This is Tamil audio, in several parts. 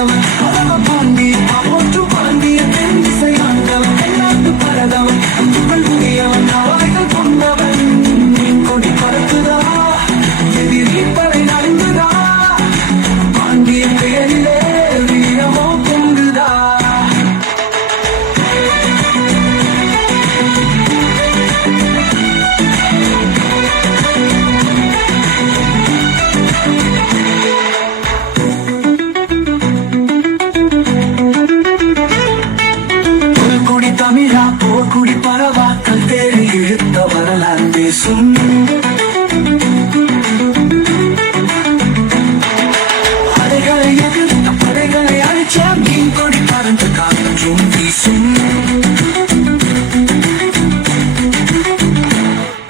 இழுத்தவன் பரம பாண்டிய போற்று பாண்டிய தென் திசை ஆண்டவன் தென்னாட்டு பரதவன் புகழ் புதியவன் நாவாய்கள் கொண்டவன் கொடி பறக்குதா எதிரி படை நடுங்குதா பாண்டிய பேரிலே வீரமோ பொங்குதா தமிழா போர்க்குடி பரவாக்கள் தேடி இழுத்த வரலாறு பேசும் படைகளை எதிர்த்த படைகளை அழிச்ச மீன் கொடி பறந்த காற்றும் வீசும்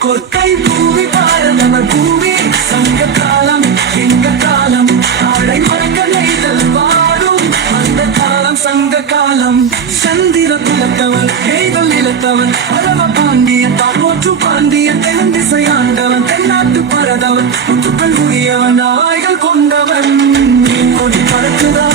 கொற்கை பூமி பாரதவர் பூமி சங்க காலம் எங்க காலம் ஆடை மரங்கள் நெய்தல் வாடும் அந்த காலம் சங்க காலம் சந்திர குலத்தவன் கைகள் நிலத்தவன் பரம பாண்டிய போற்று பாண்டிய தென் திசை ஆண்டவன் தென்னாட்டு பரதவன் புகழ் புதியவன் நாய்கள் கொண்டவன் கொடி பறக்குதா